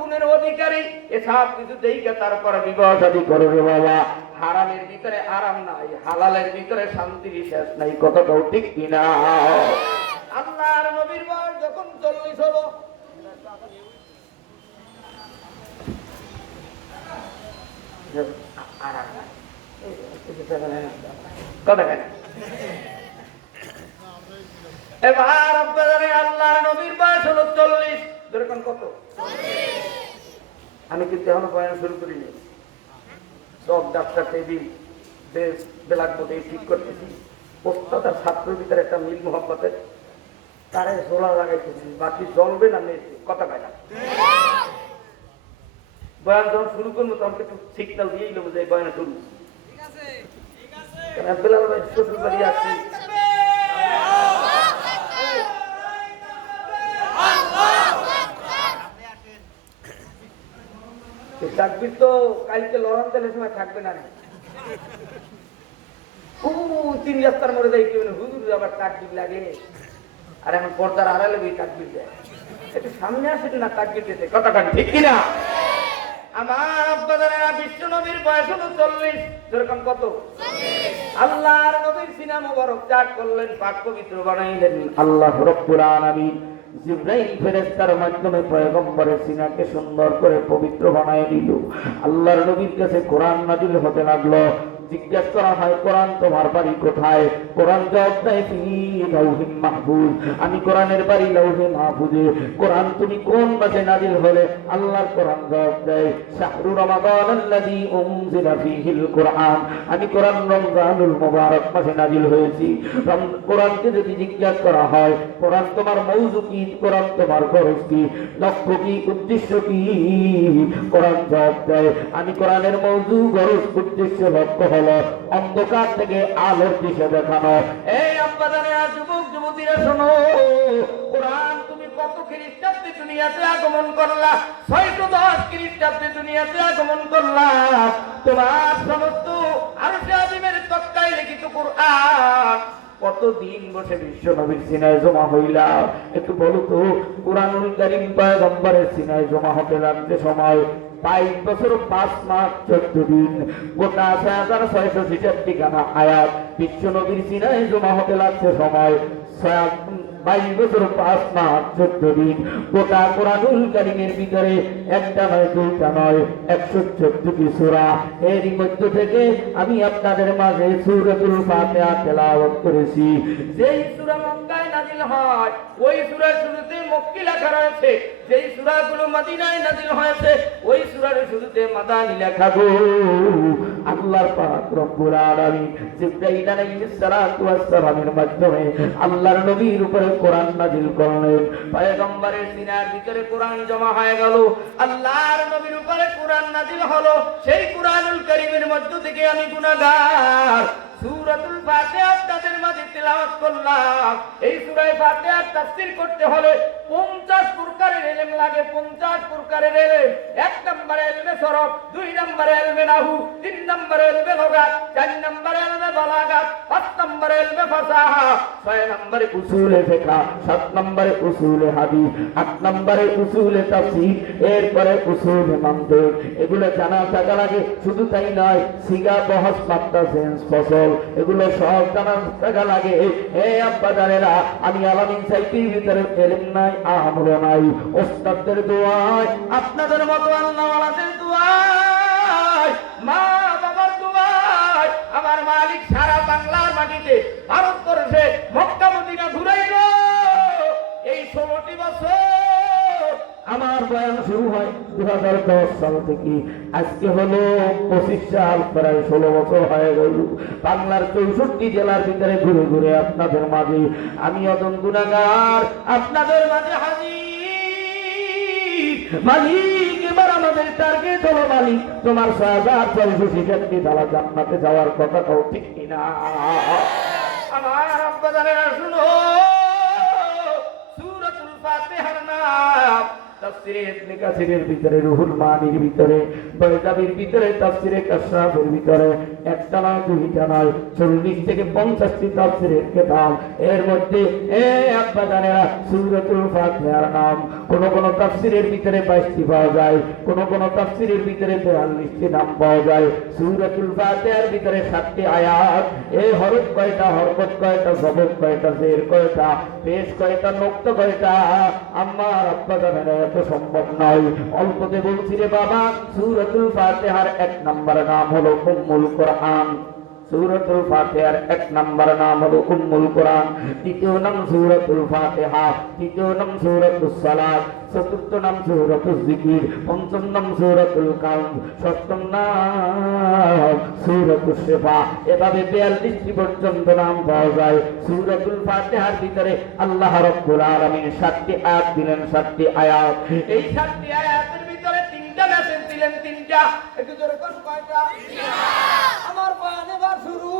গুণের অধিকারী, এসব কিছু দেখে তারপরে বিবাহ শাদী করো রে বাবা। হারামের ভিতরে আরাম নাই, হালালের ভিতরে শান্তির শেষ নাই, কথাটাও ঠিক কিনা? আল্লাহর নবীর বয়স যখন 40 হলো, এবার আপনাদের আল্লাহর নবীর বয়স হলো 40। যেরকম কত? আমি কিন্তু এখনো বয়ান শুরু করিনি। সব ডাক্তার টেবিল বেলাক বোধে ঠিক করতেছি। ওস্তাদ আর ছাত্রের ভিতরে একটা মিল মোহাম্মতের তারে সোলা লাগাইতেছি, বাকি জ্বলবে না মেয়েছে, কথা পায় না। বয়ান যখন শুরু করবো তখন একটু সিগন্যাল দিয়েই নেবো যে বয়ান শুরু। বেলাল ভাই শ্বশুর বাড়ি আসছি, তাকবীর তো কালকে লড়ান তেলের সময় থাকবে না। 3 রাস্তার মরে যাই কেউ হুজুর আবার তাকবীর লাগে, আর এখন পর্দার আড়ালে তাকবীর দেয়। একটু সামনে আসে না তাকবীর দিতে, কথাটা ঠিক কিনা? আমার আব্বাদারেরা বিশ্ব নবীর বয়স হলো 40। যেরকম কত? আল্লাহর নবীর সিনা মোবারক ত্যাগ করলেন, পাক পবিত্র বানাইলেন আল্লাহ রাব্বুল আলামিন। জিবরাইল ফেরেশতার মাধ্যমে পয়গম্বরের সিনাকে সুন্দর করে পবিত্র বানায় দিল। আল্লাহর নবীর কাছে কোরআন নাযিল হতে লাগলো। জিজ্ঞেস করা হয়, কোরআন তোমার বাড়ি কোথায়? কোরআন জবাব দেয়, ফি লাউহিল মাহফুজ। আমি কোরআনের বাড়ি লাউহে মাহফুজে। কোরআন তুমি কোন মাসে নাযিল হলে? আল্লাহর কোরআন জবাব দেয়, শাহরু রমাদান আল্লাযী উনজিলা ফীহিল কোরআন। আমি কোরআন রমজানুল মুবারক মাসে নাযিল হয়েছি। কোরআনকে যদি জিজ্ঞেস করা হয়, কোরআন তোমার মওযু কি? কোরআন তোমার গরজ কি? লক্ষ্য কি? উদ্দেশ্য কি? কোরআন জবাব দেয়, আমি কোরআনের মওযু, গরজ, উদ্দেশ্য, লক্ষ্য হলো অন্ধকার থেকে আলোর দিশে দেখানো। এই আব্বাজানেরা, যুবক যুবতীরা শোনো, কোরআন তুমি কত খ্রিস্টাব্দে দুনিয়াতে আগমন করলা? 610 খ্রিস্টাব্দে দুনিয়াতে আগমন করলা। তোমার সমস্ত আরশে আজিমের তক্তায় লিখিত কোরআন কতদিন বসে বিশ্ব নবীর সিনায় জমা হইলা? একটু বলো তো, কুরআনুল কারীম পয়গম্বরের সিনায় জমা হতে লাগছে সময় 22 বছর 5 মাস 14 দিন। গোটা 6666 খানা আয়াত বিশ্ব নবীর সিনায় জমা হতে লাগছে সময় 22 বছর 5 মাস 14 দিন। গোটা কুরআনুল কারীমের ভিতরে একটা নয়, দুইটা নয়, 114টি সূরা। এরই মধ্য থেকে আমি আপনাদের মাঝে সূরাতুল ফাতিহা তেলাওয়াত করেছি। যেই সূরা মক্কায় নাযিল হয়, ওই সূরার শুরুতে মক্কি লেখা রয়েছে। যেই সূরাগুলো মদিনায় নাযিল হয়েছে, ওই সূরার শুরুতে মাদানী লেখা গো। আল্লাহর পাক রব্বুল আলামিন জিবরাইল আলাইহিস সালাতু ওয়াস সালামের মাধ্যমে আল্লাহর নবীর উপরে কোরআন নাযিল করলেন। পয়গম্বরের সিনার ভিতরে কোরআন জমা হয়ে গেল। আল্লাহর নবীর উপরে কোরআন নাযিল হলো। সেই কোরআনুল কারীমের মধ্য থেকে আমি গুনাহগার সূরাতুল ফাতিহা আপনাদের মাঝে তেলাওয়াত করলাম। এই সূরা ফাতিহার তাফসীর করতে হলে 50 প্রকারের ইলম লাগে। 50 প্রকারের ইলম। 1 নম্বরে ইলমে সরফ, 2 নম্বরে ইলমে নাহু, 3 নম্বরে ইলমে লুগাত, 4 নম্বরে ইলমে বালাগাত, 5 নম্বরে ইলমে ফাসাহা, 6 নম্বরে উসুলে ফিকহ, 7 নম্বরে উসুলে হাদিস, 8 নম্বরে উসুলে তাফসীর, এরপরে উসুলে মানতিক। এগুলো জানা থাকা লাগে। শুধু তাই নয়, সিগা, বহস, মাত্রা, সেন্স, ফসল, এগুলো সব জানা থাকা লাগে। এই আব্বাজানেরা, আমি আলামিন সাইকির ভিতরে ইলম নাই, আমল নাই। ওস্তাদদের দোয়ায়, আপনাদের মতো আল্লাহওয়ালাদের দোয়ায়, মা বাবার দোয়ায়, আমার মালিক সারা বাংলার মাটিতে, ভারতবর্ষে মক্কা মদিনা ঘুরাইল। এই 16টি বছর আমার বয়ান শুরু হয় 2010 সাল থেকে। আজকে হলো 25 সাল, প্রায় 16 বছর হয়ে গেল। বাংলার 64 জেলার ভিতরে ঘুরে ঘুরে আপনাদের মাঝে আমি অদম গুনাহগার আপনাদের মাঝে হাজির। মালিক, এবার আমাদের টার্গেট হলো, মালিক তোমার 6466 তালা জান্নাতে যাওয়ার কথাটাও ঠিক কিনা? আমার আব্বাজানেরা শুনো, সূরাতুল ফাতিহার নাম তাফসীরে ইবনে কাসিরের ভিতরে, রুহুল মানির ভিতরে, বাইজাবির ভিতরে, তাফসীরে কাশফের ভিতরে একটা নয়, দুইটা নয়, 40 থেকে 50টি তাফসীরের কিতাব। এর মধ্যে আব্বা জানেরা সূরাতুল ফাতিহার নাম কোন কোন তাফসীরের ভিতরে 22টি পাওয়া যায়, কোন কোন তাফসীরের ভিতরে 42টি নাম পাওয়া যায়। সূরাতুল ফাতিহার ভিতরে 7টি আয়াত। এই হরফ কয়টা, হরকত কয়টা, জবর কয়টা, জের কয়টা, পেশ কয়টা, নুক্ত কয়টা, আমার আব্বা জানেরা এত সম্ভব নয়। অল্পতে বলছি রে বাবা, সূরাতুল ফাতিহার 1 নম্বর নাম হলো উম্মুল কোরআন। সূরাতুল ফাতিহার 1 নম্বর নাম হলো উম্মুল কোরআন, দ্বিতীয় নাম সূরাতুল ফাতিহা, তৃতীয় নাম সূরাতুস সালাত, চতুর্থ নাম সূরাতুজ জিকির, পঞ্চম নাম সূরাতুল কালম, ষষ্ঠম নাম সূরাতুশ শিফা। এভাবে 42টি পর্যন্ত নাম পাওয়া যায়। সূরাতুল ফাতিহার ভিতরে আল্লাহ রাব্বুল আলামিন 7টি আয়াত দিলেন, 7টি আয়াত। এই 7টি আয়াতের ভিতরে 3টা মেসেজ দিলেন, 3টা। একটু জোরে কোন কয়টা? আমার বয়ান এবার শুরু।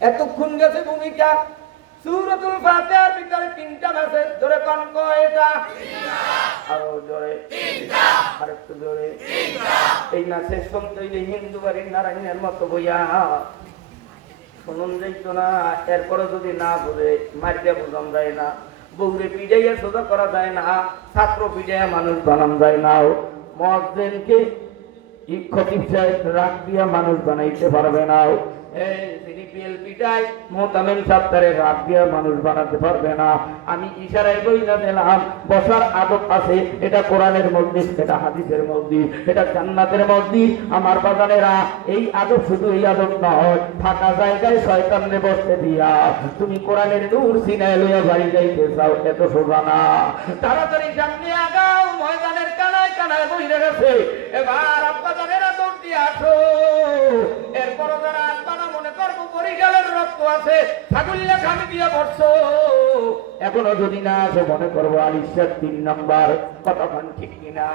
এতক্ষণ গেছে ভূমিকা। সূরাতুল ফাতিহার ভিতরে 3টা মেসেজ। জোরে কোন কয়টা? আরো জোরে। আরেকটু জোরে। এই মেসেজ শুনতে হইলে হিন্দু বাড়ির নারায়ণের মতো বইয়া শুনুন যাইতো না। এরপরে যদি না বলে মারিয়া বোঝান যায় না, বউরে পিড়াইয়া সোজা করা যায় না, ছাত্র পিড়াইয়া মানুষ বানান যায় না, মুয়াজ্জিনকে খতিব সাহেব রাগ দিয়া মানুষ বানাইতে পারবে না, আমি ইশারায় বইলা দিলাম। বসার আদব আছে, এটা কোরআনের মসজিদ, এটা হাদিসের মসজিদ, এটা জান্নাতের মসজিদ। আমার বাজানেরা, এই আদব শুধু এই আদব নয়, ফাঁকা জায়গায় শয়তানরে বসতে দিয়া তুমি কোরআনের নূর সিনায় লইয়া বাড়ি যাইতে চাও, এত সোজা না। তাড়াতাড়ি সামনে আগাও, ময়দানের কানায় কানায় বইরে গেছে। এবার আব্বা জানেরা দৌড় দিয়ে আসো। এরপর যারা আব্বানা মনে করবো পরিগালের রক্ত আছে, ছাগলিয়া খামি দিয়ে বসছো, এখনো যদি না আসো মনে করবো আলিশার 3 নম্বর। কতক্ষণ ঠিক কিনা?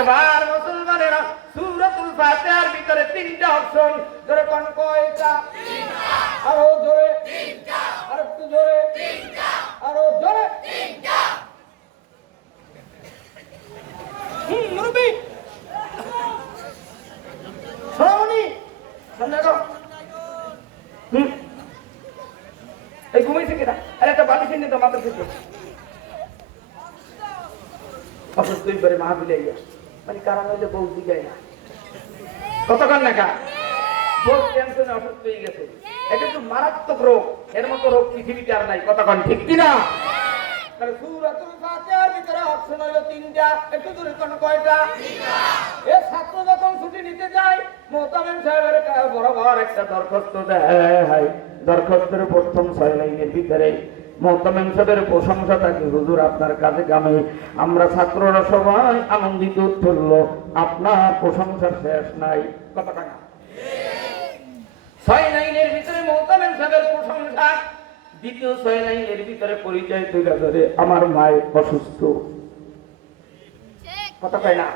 এবার মুসলমানেরা সূরাতুল ফাতিহার ভিতরে 3টা অপশন। জোরে কোন কয়টা? আরো জোরে। আর একটু জোরে। আরো জোরে। মুরব্বি শোনি সামনে যাও। এই ঘুমাইছে কিনা? আরে একটা বালি কিনে তো মাথার থেকে অসুস্থ করে মাহফিলে আইয়া, মানে কারণ হইলে বউ দিগায় না। কতক্ষণ লেখা বউ টেনশনে অসুস্থ হয়ে গেছে। এটা তো মারাত্মক রোগ, এর মতো রোগ পৃথিবীতে আর নাই। কতক্ষণ ঠিক কিনা? সূরাতুল ফাতিহার ভিতরে অপশন হলো 3টা। একটু জোরে কোন কয়টা? এ ছাত্র যখন ছুটি নিতে যায়, মুহতামিম সাহেবের বরাবর একটা দরখাস্ত দেয়। দরখাস্তের প্রথম 6 লাইনের ভিতরে মুহতামিম সাহেবের প্রশংসা থাকে, হুজুর আপনার কাজে কামে আমরা ছাত্ররা সবাই আনন্দিত উৎফুল্ল, আপনার প্রশংসার শেষ নাই। কত টাকা? 6 লাইনের ভিতরে মুহতামিম সাহেবের প্রশংসা। দ্বিতীয় 6 লাইনের ভিতরে পরিচয় তুলে ধরে, আমার মায় অসুস্থ। কথা কয় না?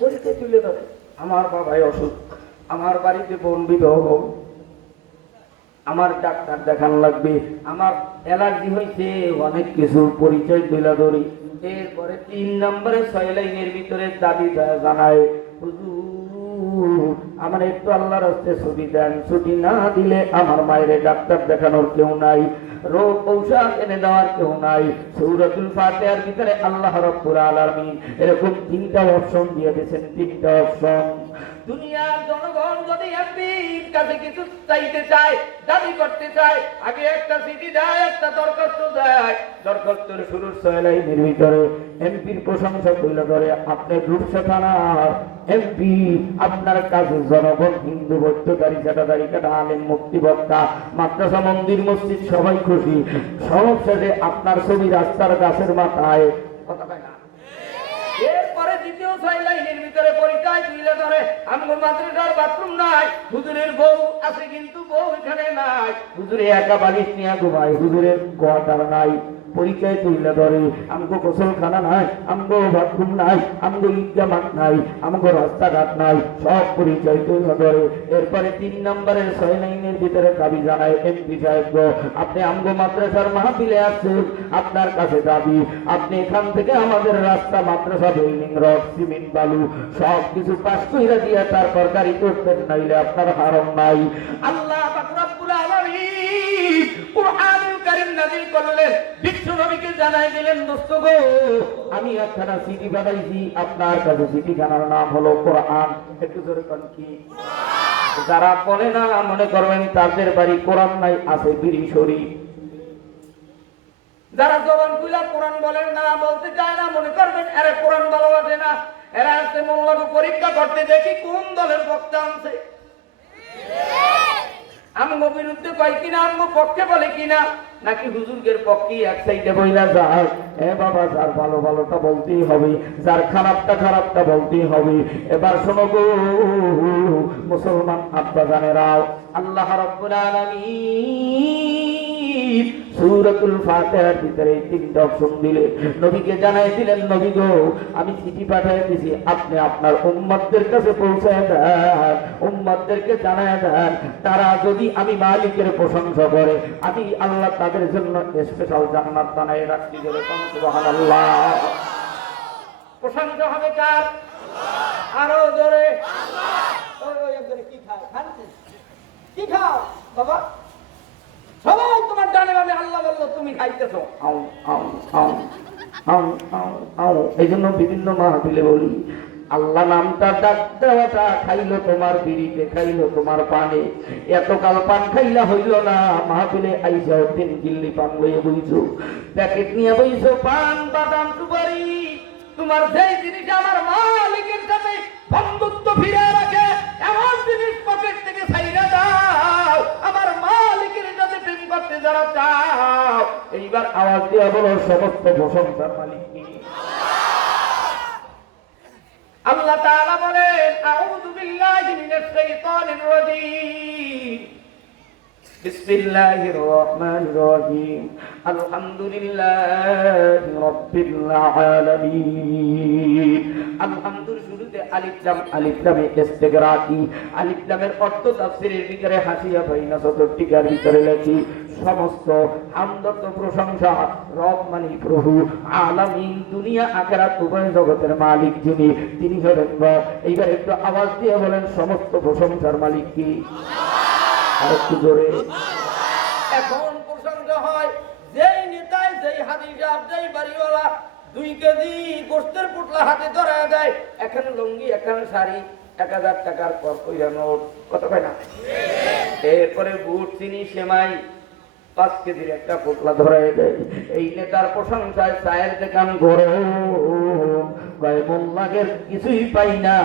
পরিচয় তুলে ধরে, আমার বাবাই অসুস্থ, আমার বাড়িতে বোন বিবাহ, আমার ডাক্তার দেখান লাগবে, আমার অ্যালার্জি হয়েছে, অনেক কিছু পরিচয় তুলে ধরি। এরপরে 3 নম্বরে 6 লাইনের ভিতরে দাবি জানায়, হুজুর আমার একটু আল্লাহর রাস্তায় ছুটি দেন, ছুটি না দিলে আমার মায়ের ডাক্তার দেখানোর কেউ নাই, রোগ ঔষধ এনে দেওয়ার কেউ নাই। সূরাতুল ফাতিহার ভিতরে আল্লাহ রাব্বুল আলামিন এরকম 3টা অপশন দিয়ে দিয়েছেন, 3টা অপশন। দুনিয়ার জনগণ যদি এমপির কাছে কিছু চাইতে চায়, দাবি করতে চায়, আগে একটা চিঠি দেয়, একটা দরখাস্ত দেয়। দরখাস্তের শুরুর 6 লাইনের ভিতরে এমপির প্রশংসা তুলে ধরে, আপনি রূপসা থানার এমপি, আপনার কাছে জনগণ হিন্দু বৌদ্ধকারী চাটাদারি কাটা আলেম মুক্তিবক্তা মাদ্রাসা মন্দির মসজিদ সবাই খুশি। সব শেষে আপনার ছবি রাস্তার গাছের মাথায়। কথা কয় না? এরপরে দ্বিতীয় 6 লাইনের ভিতরে পরিচয় তুলে ধরে, আমগো মাদ্রাসার বাথরুম নাই, হুজুরের বউ আছে কিন্তু বউ এখানে নাই, হুজুরে একা বালিশ নিয়ে ঘুমায়, হুজুরের কোয়ার্টার নাই। পরিচয় তুলে ধরে। আমগো গোসলখানা নাই, আমগো বাথরুম নাই, আমগো ঈদগাহ মাঠ নাই, আমগো রাস্তাঘাট নাই, সব পরিচয় তুলে ধরে। এরপরে 3 নম্বরের 6 লাইনের ভিতরে দাবি জানায়, এমপি সাহেব আপনি আমগো মাদ্রাসার মাহফিলে আসছেন, আপনার কাছে দাবি আপনি এখান থেকে আমাদের রাস্তা, মাদ্রাসা, বিল্ডিং, রড, সিমেন্ট, বালু সব কিছু পাস কইরা দিয়া তারপর গাড়ি করতেন, নাইলে আপনার হারাম নাই। আল্লাহ পাক রব্বুল আলামিন কুরআনুল কারীম নাযিল করলেন, বিশ্ব নবীকে জানাই দিলেন, দোস্ত গো আমি একখানা চিঠি পাঠাইছি আপনার কাছে, চিঠিখানার নাম হলো কোরআন। একটু জোরে কোন কি? যারা বলে না মনে করবেন তাদের বাড়ি কোরআন নাই, আছে বিড়ি শরীফ। যারা জবান খুলে কোরআন বলেন না, বলতে চায় না, মনে করবেন এরা কোরআন ভালোবাসে না, এরা আসছে মোল্লাকে পরীক্ষা করতে, দেখি কোন দলের বক্তা আনছে, আমগো বিরুদ্ধে কয় কিনা, আমগো পক্ষে বলে কিনা, নাকি হুজুরদের পক্ষে এক সাইডে বইলা যায়। এ বাবা, যার ভালো ভালোটা বলতেই হবে, যার খারাপটা খারাপটা বলতেই হবে। এবার শোনো গো মুসলমান আব্বা জানেরাও, আল্লাহ রাব্বুল আলামিন সূরাতুল ফাতিহার ভিতরে 3টা অপশন দিলেন, নবীকে জানাই দিলেন, নবী গো আমি চিঠি পাঠিয়ে দিয়েছি, আপনি আপনার উম্মতদের কাছে পৌঁছায় দেন, উম্মতদেরকে জানায় দেন, তারা যদি আমি মালিকের প্রশংসা করে আমি আল্লাহ তাদের জন্য স্পেশাল জান্নাত বানায় রাখছি। সুবহানাল্লাহ। প্রশংসা হবে কার? আরো জোরে কি খাও, কি খাও বাবা? সবাই তোমার ডানে বামে আল্লাহ বললো, তুমি খাইতেছো এই জন্য বিভিন্ন মাহফিলে বলি, আল্লাহ নামটা ডাক দেওয়াটা খাইলো তোমার বিড়িতে, খাইলো তোমার পানে, এতকাল পান খাইলা হইল না, মাহফিলে আইসা 3 কিল্লি পান লইয়া বইছো, প্যাকেট নিয়ে বইছো, পান, বাদাম, সুপারি, তোমার যেই জিনিস আমার মালিকের সাথে বন্ধুত্ব ফিরে রাখে এমন জিনিস পকেট থেকে ছাইরা দাও, আমার মালিকের সাথে প্রেম করতে যারা চাও, এইবার আওয়াজ দিয়ে বলো সমস্ত প্রশংসার মালিক কে? আল্লাহ তাআলা বলেন, আউযু বিল্লাহি মিনাশ শাইতানির রাজীম, বিসমিল্লাহির রহমানির রহিম, আলহামদুলিল্লাহি রাব্বিল আলামিন। আলহামদুর শুরুতে আলিফ লাম, আলিফ লামে ইস্তিগরাকি, আলিফ লামের অর্থ তাফসীরের ভিতরে হাসিয়া বাইনা সদরটিকার ভিতরে লেখি, সমস্ত হামদ প্রশংসা রব মানে প্রভু, আলামিন দুনিয়া আখিরাত উভয় জগতের মালিক যিনি, তিনি হলেন রব। এইবার একটু আওয়াজ দিয়ে বলেন সমস্ত প্রশংসার মালিক কি? আর একটু জোরে। এখন প্রশংসা হয় যেই নেতায়, যেই হাদিসা, যেই বাড়িওয়ালা 2 কেজি গোস্তের পুটলা হাতে ধরা দেয়, এখন লুঙ্গি, এখন শাড়ি, 1000 টাকার পর কইরা নোট, কত পায় না? এরপরে বুট, চিনি, সেমাই 5 কেজির একটা পুটলা ধরায় দেয়। এই নেতার প্রশংসায় চায়ের দোকান গরম, মোল্লাদের কিছুই পাই না,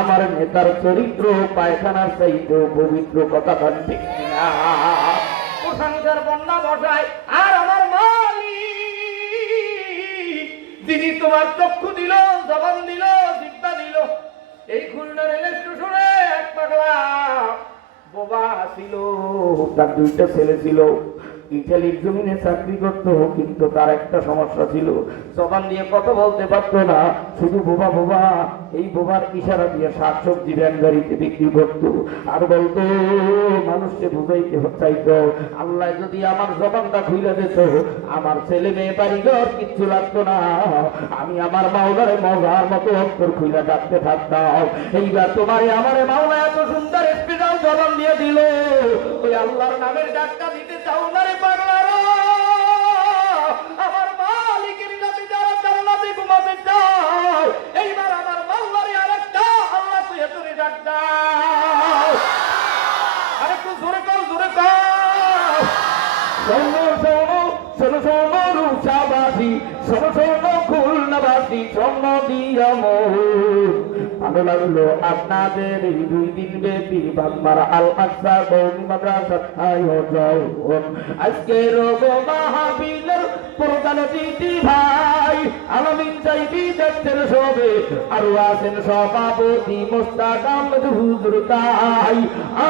আমার নেতার চরিত্র পায়খানার চাইতে পবিত্র, কথা ঠিক না? প্রশংসার বন্যা বসায়, আর আমার মালিক যিনি তোমার চক্ষু দিল, জবান দিল, জিহ্বা দিল। এই খুলনা রেল স্টেশনে এক পাগলা বোবা ছিল, তার 2টা ছেলে ছিল, ইটালির জমিনে চাকরি করতো, কিন্তু তার একটা সমস্যা ছিল, জবান দিয়ে কথা বলতে পারতো না, শুধু বোবা বোবা। এই বোবার ইশারা দিয়ে শাকসবজি ভ্যান গাড়িতে বিক্রি করতো, আর বলতো, মানুষকে বুঝাইতে চাইতো, আল্লাহ যদি আমার জবানটা খুলে দিত, আমার ছেলে মেয়ে বাড়িঘর কিচ্ছু লাগতো না, আমি আমার মাওলারে মজার মতো অক্ষর খুলে ডাকতে থাকতাম। এইবার তোমারে আমারে মাওলা এত সুন্দর স্পেশাল জবান দিয়ে দিল, ওই আল্লাহর নামের ডাকটা দিতে চাও না রে পাগলারা? আমার মালিকের কাছে যারা জান্নাতে ঘুমাতে চায়, এইবার আমার মাওলারে আরেকটা আল্লাহ তুই এতরে ডাক দাও। আরেকটু জোরে কর, জোরে কর। শোনো শোনো শোনো শোনো রূপসাবাসী, শোনো শোনো খুলনাবাসী, শোনো দিয়া মন, ভালো লাগলো আপনাদের এই 2 দিন ব্যাপী বাগমার আল আকসা কওমি মাদ্রাসার আয়োজন। আজকের মাহফিলের প্রধান অতিথি ভাই আলামিন সাহেবী দেখছেন সবে, আরো আছেন সভাপতি মোস্তাক আহমেদ হুজুর তাই,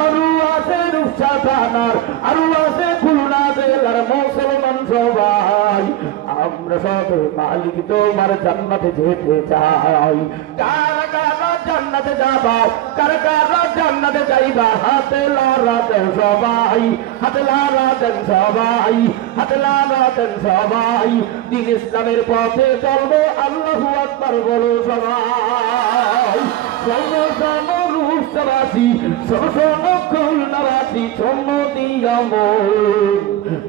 আরো আছে রূপসা থানার, আরো আছে খুলনা জেলার মুসলমান সবাই, আমরা সবে মালিক তোমার জান্নাতে যেতে চাই। কারা কারা জান্নাতে যাবা, কারা কারা জান্নাতে যাইবা, হাতে লড়া দেন সবাই, হাতে লড়া দেন সবাই, হাতে লড়া দেন সবাই। দিন ইসলামের পথে চলবো, আল্লাহু আকবার বলো সবাই। শোনো শোনো রূপসাবাসী, শোনো শোনো খুলনাবাসী, শোনো দিয়া মন।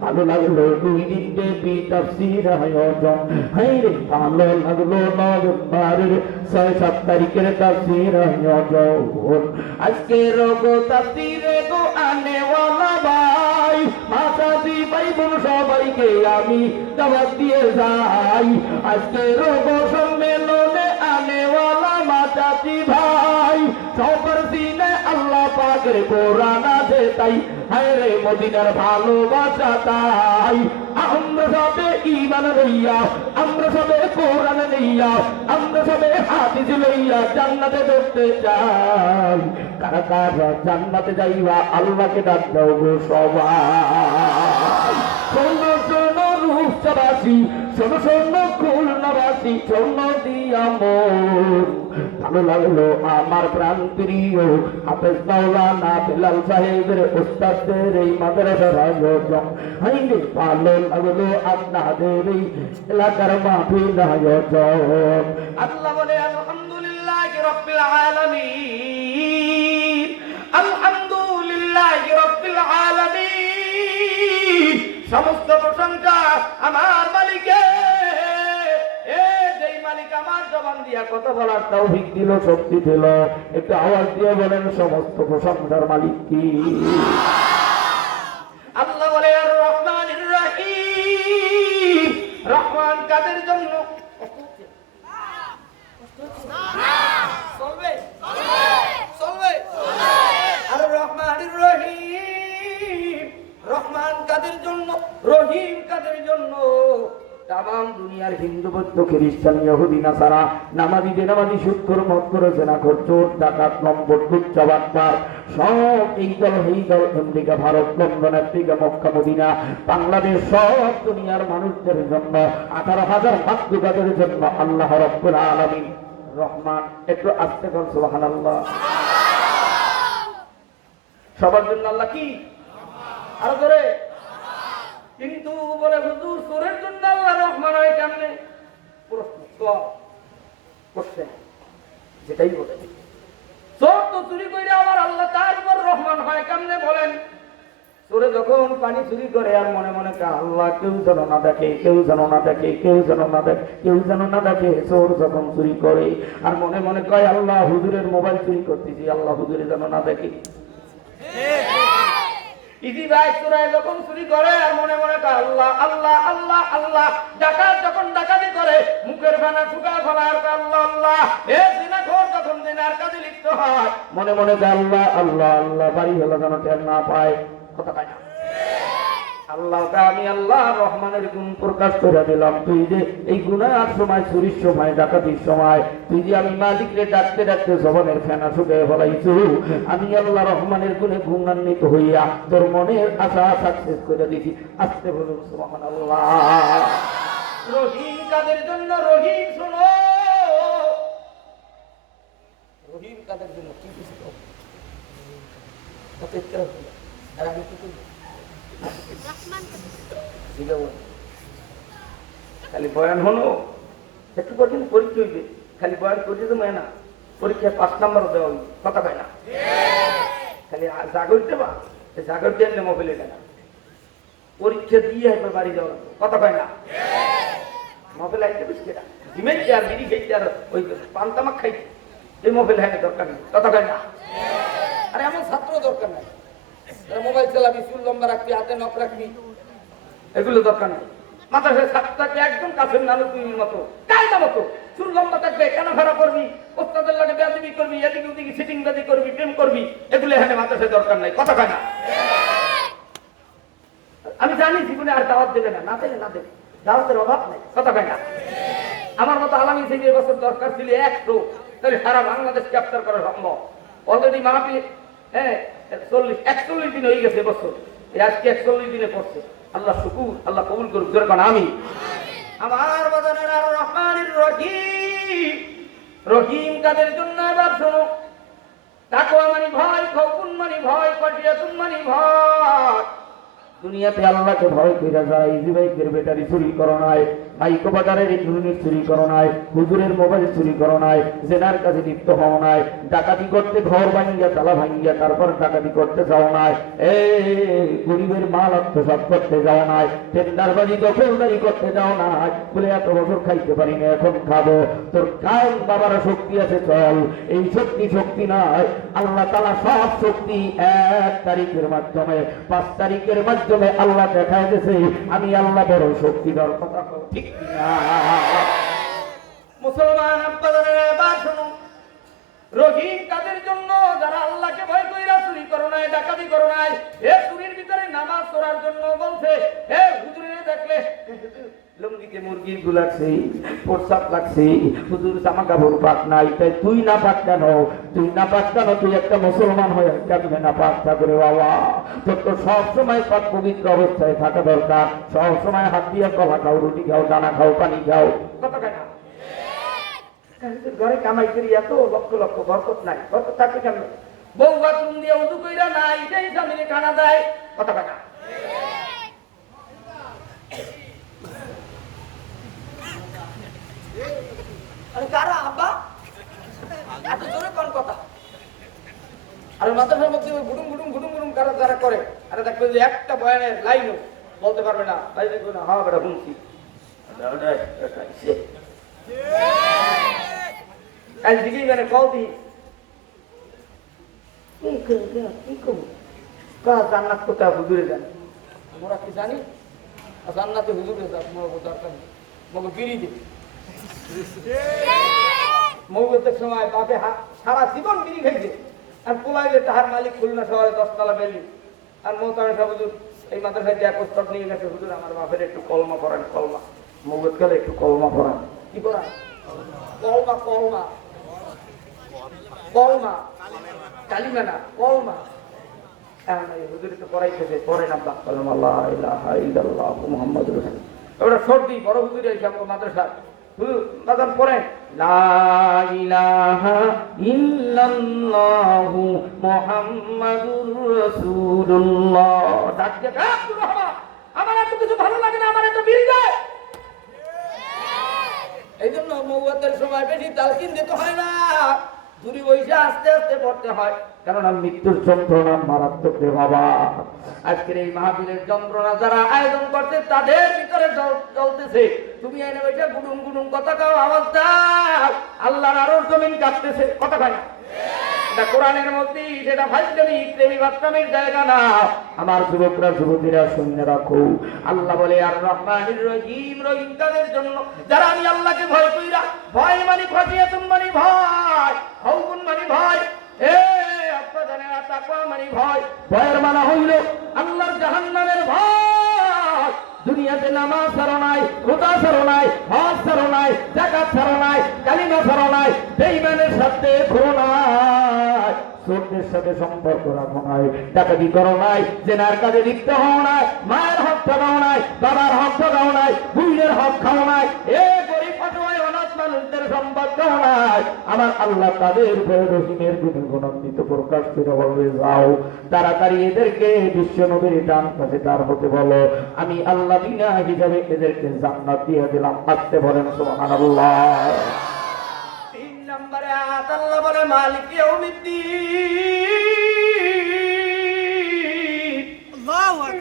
ভালো লাগলো 2 দিন ব্যাপী তাফসীর আয়োজন, হায়রে ভালো লাগলো নভেম্বরের 6-7 তারিখের তাফসীর আয়োজন। আজকে রোগো তাফসীরে গো আনেওয়ালা ভাই, মাতাজি ভাই বোন সবাইকে আমি দাওয়াত দিয়ে যাই। আজকে রোগো সম্মেলনে আনেওয়ালা মাতাজি ভাই, সবার দিনে আল্লাহ পাকের কোরআন আছে তাই, হায়রে মদিনার ভালোবাসা তাই। আমরা সবে ঈমান লইয়া, আমরা সবে কোরআন লইয়া, আমরা সবে হাদিস লইয়া জান্নাতে ঢুকতে চাই। কারা কারা জান্নাতে যাইবা, আল্লাহকে ডাক দাও গো সবাই। শোনো শোনো রূপসাবাসী, শোনো শোনো খুলনাবাসী, শোনো দিয়া মন। ভালো লাগলো আমার প্রাণ প্রিয় হাফেজ মাওলানা বেলাল সাহেবের উস্তাদদের এই মাদ্রাসার আয়োজন, হাইরে ভালো লাগলো আপনাদের এই এলাকার মাহফিল আয়োজন। আল্লাহ বলে আলহামদুলিল্লাহি রাব্বিল আলামিন, আলহামদুলিল্লাহি রাব্বিল আলামিন। সমস্ত প্রশংসা আমার মালিকের, যেই মালিক আমার জবান দিয়া কথা বলার তৌফিক দিল, শক্তি দিল। একটু আওয়াজ দিয়ে বলেন সমস্ত প্রশংসার মালিক কি? আল্লাহ বলে আর রহমানির রহিম। রহমান কাদের জন্য? চলবে চলবে। আর রহমানির রহিম, রহমান কাদের জন্য, রহিম কাদের জন্য? তাম দুনিয়ার হিন্দু বৌদ্ধ খ্রিস্টান ইহুদি নাসারা, নামাজি বেনামাজি, সুদখোর মদখোর জেনাখোর চোর ডাকাত নম্বর চবাক্তার সব এই দল এই দল, America Bharat London Africa Mecca Medina Bangladesh, সব দুনিয়ার মানুষদের জন্য 18,000 মাকলুকাতের জন্য আল্লাহ রাব্বুল আলামিন রহমান। একটু আস্তে বল সুবহানাল্লাহ। সবার জন্য আল্লাহ কি? আরো ধরে। কিন্তু বলে হুজুর চোরের জন্য আল্লাহ রহমান হয় কেমনে? প্রশ্ন করছে, যেটাই বলে চোর তো চুরি করে আবার আল্লাহ তার উপর রহমান হয় কেমনে বলেন? চোরে যখন পানি চুরি করে আর মনে মনে আল্লাহ কেউ যেন না দেখে, কেউ যেন না দেখে, কেউ যেন না দেখে, কেউ যেন না দেখে। চোর যখন চুরি করে আর মনে মনে কয় আল্লাহ হুজুরের মোবাইল চুরি করতেছি, আল্লাহ হুজুরে যেন না দেখে। ইজি ভাই চোরাই যখন চুরি করে আর মনে মনে আল্লাহ আল্লাহ আল্লাহ আল্লাহ। ডাকাত যখন ডাকাতি করে মুখের ফানা ঠুকা ফলার আল্লাহ আল্লাহ। এ জিনাখোর যখন জিনার কাজে লিপ্ত হয় মনে মনে আল্লাহ আল্লাহ আল্লাহ। বাড়ি হলো যেন টের না পায়। কথা পায় না আল্লাহকে আমি আল্লাহ রহমানের গুণ প্রকাশ করে দিলাম। তুই যে এই গুনার সময়, চুরির সময়, ডাকাতির সময় তুই যে আমি মালিককে ডাকতে ডাকতে জবানের ফেনা শুকিয়ে ফেলাইছু, আমি আল্লাহ রহমানের গুণে গুণান্বিত হইয়া তোর মনের আশা সাকসেস করে দিছি। আসতে বলুন সুবহানাল্লাহ। রহিম কাদের জন্য? রহিম শোনো, রহিম কাদের জন্য? কি বুঝতে আর আমি কি করি? খালি বয়ান হলো একটু কঠিন পরীক্ষা হইবে, খালি বয়ান করতে তো মেয়ে না, পরীক্ষায় 5 নম্বরও দেওয়া হইবে। কথা পায় না, খালি জাগরতে বা জাগরতে আনলে মোবাইলে না, পরীক্ষা দিয়ে একবার বাড়ি যাওয়া লাগবে। কথা পায় না, মোবাইল আইতে বুঝতে না, জিমের আর বিড়ি খেয়েছে আর ওই পান্তামাক খাইছে, এই মোবাইল হ্যাঁ দরকার নেই। কথা পায় না, আর এমন ছাত্র দরকার নাই মোবাইল চালাবি, চুল লম্বা রাখবি, হাতে নখ রাখবি, এগুলো দরকার নেই। মাদ্রাসার ছাত্রটাকে একদম কাছের নানক মতো কায়দা মতো চুল লম্বা থাকবে, কেন ভাড়া করবি, ওস্তাদের লাগে বেয়াদবি করবি, এদিকে ওদিকে সিটিং বাজি করবি, প্রেম করবি, এগুলো এখানে মাদ্রাসায় দরকার নাই। কথা কয় না? আমি জানি জীবনে আর দাওয়াত দেবে না, না দেবে না দেবে, দাওয়াতের অভাব নাই। কথা কয় না? আমার মতো আলামী থেকে এবছর দরকার ছিল 100, তাহলে সারা বাংলাদেশ ক্যাপচার করা সম্ভব। অলরেডি মাহফিল 41 দিন হয়ে গেছে এবছর, আজকে 41 দিনে পড়ছে। আল্লাহ শুকুর, আল্লাহ কবুল করুক। আমি আমার বাজানের আর রহমানির রহিম, রহিম কাদের জন্য এবার শোনো। তাকওয়া মানে ভয়, খাউফুন মানে ভয়, খাশিয়াতুন মানে ভয়। দুনিয়াতে আল্লাহকে ভয় কইরা যায়, জিবাইকের ব্যাটারি চুরি করো নাই, মাইক্রো বাজারের ইউনিট চুরি করো নাই, হুজুরের মোবাইল চুরি করো নাই, জেনার কাছে লিপ্ত হও নাই, ডাকাতি করতে ঘর ভাঙ্গিয়া তালা ভাঙ্গিয়া তারপর ডাকাতি করতে যাও নাই, গরিবের মাল আত্মসাৎ করতে যাও নাই, টেন্ডারবাজি দখলদারি করতে যাও নাই, বলে এত বছর খাইতে পারি না এখন খাবো, তোর কারণ বাবার শক্তি আছে চল। এই শক্তি নাই, আল্লাহ তাআলা সব শক্তি 1 তারিখের মাধ্যমে 5 তারিখের মাধ্যমে আল্লাহ দেখায় দিয়েছে আমি আল্লাহ বড় শক্তিধর। কথা ঠিক না মুসলমান আপনাদের এবার শুনুন, রহিম কাদের জন্য? যারা আল্লাহকে ভয় কইরা চুরি করো নাই, ডাকাতি করো নাই, এ চুরির ভিতরে নামাজ পড়ার জন্য বলছে, হে হুজুরে দেখলে লুঙ্গিতে মুরগির গু লাগছে, প্রস্রাব লাগছে, হুজুর জামা কাপড় পাক নাই, তাই তুই না পাক কেন? তুই না পাক কেন? তুই একটা মুসলমান হয়ে কেমনে না পাক থাকবে বাবা? তোর তো সবসময় পাক পবিত্র অবস্থায় থাকা দরকার, সবসময় হাত দিয়ে কলা খাও, রুটি খাও, দানা খাও, পানি খাও। কথা কেন? ঘরে কামাই করি এত লক্ষ লক্ষ বরকত নাই, বরকত থাকবে কেন? বউ বাথরুম দিয়ে উজু কইরা নাই, সেই স্বামীরে খানা দেয়। কথা কেন? কারা আব্বা এত জোরে কোন কথা? আর মাদ্রাসার মধ্যে গুডুম গুডুম গুডুম গুডুম কারা যারা করে, আরে দেখবে যে একটা বয়ানের লাইনও বলতে পারবে না, তাই দেখবে না হ্যাঁ বেটা শুনছি কাল দিকেই মানে কল দিই জান্নাত কোথায় হুজুরে জানে, আমরা কি জানি? জান্নাতে হুজুরে যাক দরকার নেই, মগে বিড়ি দিবি মৌগতের সময় বাপে সারা জীবন বিড়ি খাইছে, আর পোলাইলে তাহার মালিক খুলনা শহরে 10 তলা বেলি, আর মোহতামে সাহেব হুজুর এই মাদ্রাসায় এক পুস্তক নিয়ে গেছে, হুজুর আমার বাপের একটু কলমা পড়ান, কলমা মৌগত গেলে একটু কলমা পড়ান। কি পড়ান? কলমা, কলমা কলমা, কালিমা না কলমা। হুজুরে তো পড়াইতেছে, পড়েন আব্বা কলমা লা ইলাহা ইল্লাল্লাহু মুহাম্মাদুর রাসূল। ওটা সর্দি বড় হুজুরে এসে আমাকে মাদ্রাসা বাদাম পড়েন লা ইলাহা ইল্লাল্লাহু মুহাম্মাদুর রাসূলুল্লাহ। ডাক দিয়ে আব্দুর রহমান, আমার এত কিছু ভালো লাগে না, আমার এত বিল যায়। এই জন্য মৌয়াতের সময় বেশি তালকিন দিতে হয় না, দূরে বসে আস্তে আস্তে পড়তে হয়, কেননা মৃত্যুর যন্ত্রণা মারাত্মক রে বাবা। আজকের এই মাহফিলের যন্ত্রণা যারা আয়োজন করছে তাদের ভিতরে জ্বলতেছে, তুমি এনে বসে গুডুম গুডুম কথা কাও, আওয়াজ দাও, আল্লাহর আরো জমিন কাঁপতেছে। কথা কয় না? এটা কোরআনের মধ্যেই, সেটা ফাইজলামি প্রেমী বাচ্চামির জায়গা না। আমার যুবকরা যুবতীরা শুনে রাখো, আল্লাহ বলে আর রহমানির রহিম, রহিম তাদের জন্য যারা আমি আল্লাহকে ভয় কইরা, ভয় মানে খাশিয়াতুন মানে ভয়, খাউফুন মানে ভয়, তাকওয়া মানে ভয়। ভয়ের মানে হইল আল্লাহর জাহান্নামের ভয়। দুনিয়াতে নামাজ ছাড়ো নাই, রোজা ছাড়ো নাই, হজ ছাড়ো নাই, যাকাত ছাড়ো নাই, কালিমা ছাড়ো নাই, বেঈমানের সাথে ঘুরো নাই, চোরদের সাথে সম্পর্ক রাখো নাই, ডাকাতি করো নাই, জেনার কাজে লিপ্ত হও নাই, মায়ের হক ঠকাও নাই, বাবার হক ঠকাও নাই, বুইয়ের হক খাও নাই, এ গরিব অসহায় অনাথ মানুষদের সম্পদ খাও নাই। আমার আল্লাহ তাদের উপরে রহিমের গুণান্বিত প্রকাশ করে বলবে যাও তাড়াতাড়ি এদেরকে বিশ্ব নবীর ডান পাশে তার হতে বলো, আমি আল্লাহ বিনা হিসাবে এদেরকে জান্নাত দিয়ে দিলাম। আসতে বলেন সুবহানাল্লাহ। 3 নম্বরে আয়াত আল্লাহ বলে মালিক ইয়াউমিদ্দিন,